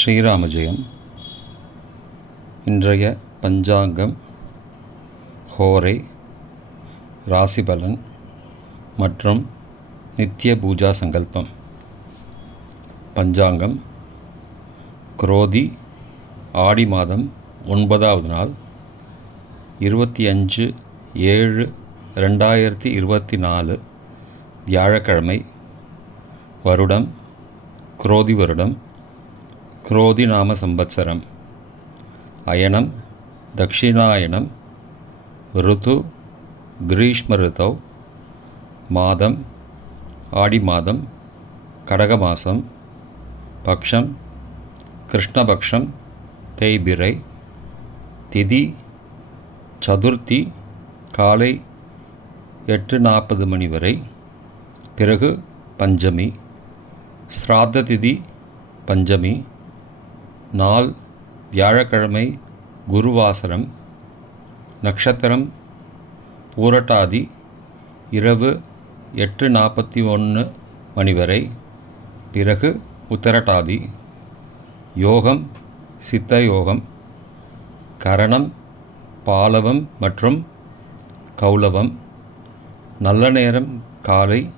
ஸ்ரீராம ஜெயம் இன்றைய பஞ்சாங்கம் ஹோரை ராசிபலன் மற்றும் நித்திய பூஜா சங்கல்பம். பஞ்சாங்கம் குரோதி ஆடி மாதம் ஒன்பதாவது நாள் இருபத்தி அஞ்சு ஏழு ரெண்டாயிரத்தி இருபத்தி நாலு வியாழக்கிழமை வருடம் குரோதி வருடம் குரோதி நாம சம்பத்சரம். அயனம் தக்ஷிணாயனம் ருது கிரீஷ்ம ரிதௌ மாதம் ஆடி மாதம் கடக மாதம் பக்ஷம் கிருஷ்ணபக்ஷம் தேய்பிரை திதி சதுர்த்தி காலை எட்டு நாற்பது மணி வரை பிறகு பஞ்சமி ஸ்ராத்த திதி பஞ்சமி நாள் வியாழக்கிழமை குருவாசரம் நட்சத்திரம் பூரட்டாதி இரவு எட்டு நாற்பத்தி ஒன்று மணி வரை பிறகு உத்தரட்டாதி. யோகம் சித்த யோகம் கரணம் பாலவம் மற்றும் கௌலவம். நல்ல நேரம் காலை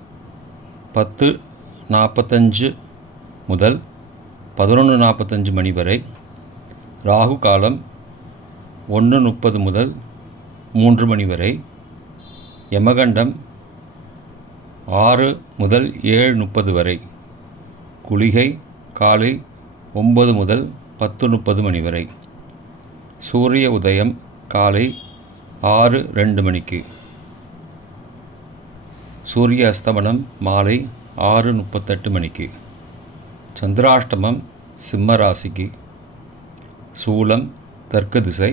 பத்து நாற்பத்தஞ்சு முதல் பதினொன்று நாற்பத்தஞ்சு மணி வரை ராகு காலம் ஒன்று முப்பது முதல் மூன்று மணி வரை யமகண்டம் ஆறு முதல் ஏழு முப்பது வரை குளிகை காலை ஒம்பது முதல் பத்து முப்பது மணி வரை சூரிய உதயம் காலை ஆறு ரெண்டு மணிக்கு சூரிய அஸ்தமனம் மாலை ஆறு முப்பத்தெட்டு மணிக்கு. சந்திராஷ்டமம் சிம்ம ராசிக்கு சூலம் தெற்கு திசை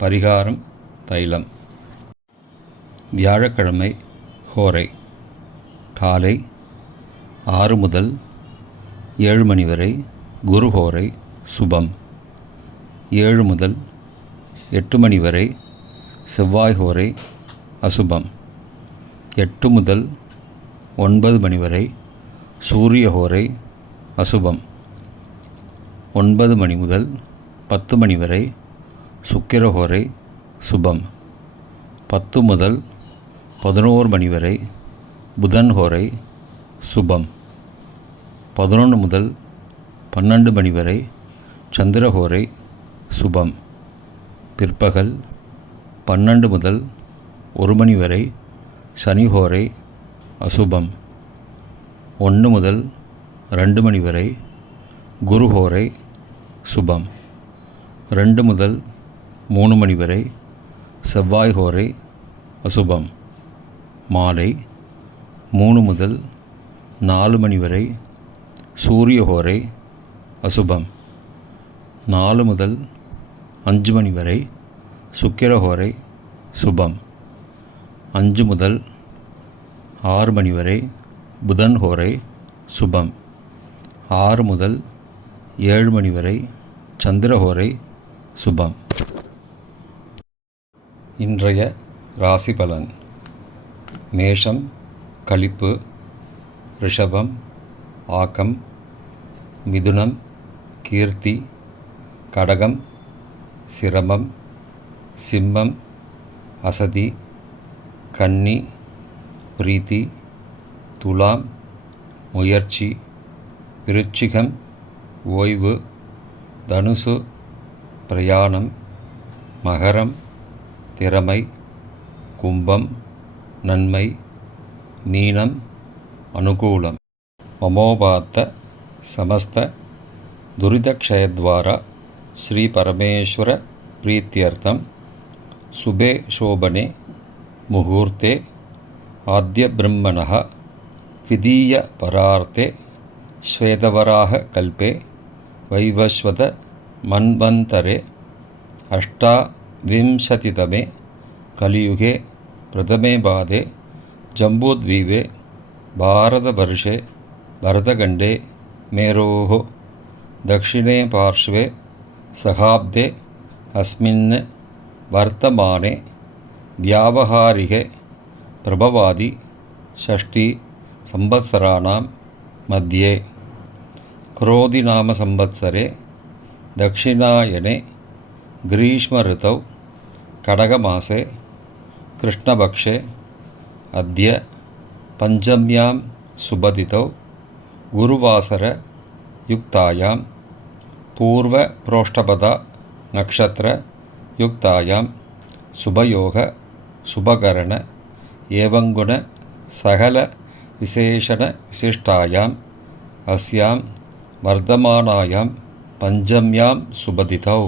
பரிகாரம் தைலம். வியாழக்கிழமை ஹோரை. காலை ஆறு முதல் ஏழு மணி வரை குரு ஹோரை சுபம். ஏழு முதல் எட்டு மணி வரை செவ்வாய் ஹோரை அசுபம். எட்டு முதல் ஒன்பது மணி வரை சூரிய ஹோரை அசுபம். ஒன்பது மணி முதல் பத்து மணி வரை சுக்கிர ஹோரை சுபம். பத்து முதல் பதினோரு மணி வரை புதன் ஹோரை சுபம். பதினொன்று முதல் பன்னெண்டு மணி வரை சந்திரஹோரை சுபம். பிற்பகல் பன்னெண்டு முதல் ஒரு மணி வரை சனிஹோரை அசுபம். ஒன்று முதல் ரெண்டு மணி வரை குருஹோரை சுபம். ரெண்டு முதல் மூணு மணி வரை செவ்வாய் ஹோரை அசுபம். மாலை மூணு முதல் நாலு மணி வரை சூரிய ஹோரை அசுபம். நாலு முதல் அஞ்சு மணி வரை சுக்கிர ஹோரை சுபம். அஞ்சு முதல் ஆறு மணி வரை புதன் ஹோரை சுபம். ஆறு முதல் ஏழு மணி வரை சந்திரஹோரை சுபம். இன்றைய ராசி பலன். மேஷம் கழிப்பு ரிஷபம் ஆக்கம் மிதுனம் கீர்த்தி கடகம் சிரமம் சிம்மம் அசதி கன்னி பிரீத்தி துலாம் முயற்சி விருச்சிகம் ஓய்வு தனுசு பிரயாணம் மகரம் திறமை கும்பம் நன்மை மீனம் அனுகூலம் மமோபாத்த సమస్త దురితక్షయద్వారా శ్రీ పరమేశ్వర ప్రీత్యర్థం శుభే శోభనే ముహూర్తే ఆద్యబ్రహ్మణ ద్వితీయ పరార్తే ಶ್ವೇತವರಾಹ ಕಲ್ಪೆ ವೈವಶ್ವತ ಮನ್ವಂತರೆ ಅಷ್ಟಾವಿಂಶತಿತಮೆ ಕಲಿಯುಗೆ ಪ್ರಥಮೆ ಬಾಧೆ ಜಂಬೂದ್ವೀಪೆ ಭಾರತವರ್ಷೆ ಭರತಖಂಡೇ ಮೇರೋः दक्षिणे पार्श्वे सहाब्दे अस्मिन् वर्तमाने व्यावहारिके प्रभवादि षष्टिसंवत्सराणां मध्ये क्रोधिनामसंवत्सरे दक्षिणायने ग्रीष्मऋतौ कडगमासे कृष्णपक्षे अद्य पञ्चम्यां सुबदितौ गुरुवासरयुक्तायां पूर्वप्रोष्ठपदा नक्षत्रयुक्तायां शुभयोग शुभकरण एवङ्गुण सकलविशेषणविशिष्टायाम् अस्यां वर्धमानायां पञ्चम्यां सुबदितौ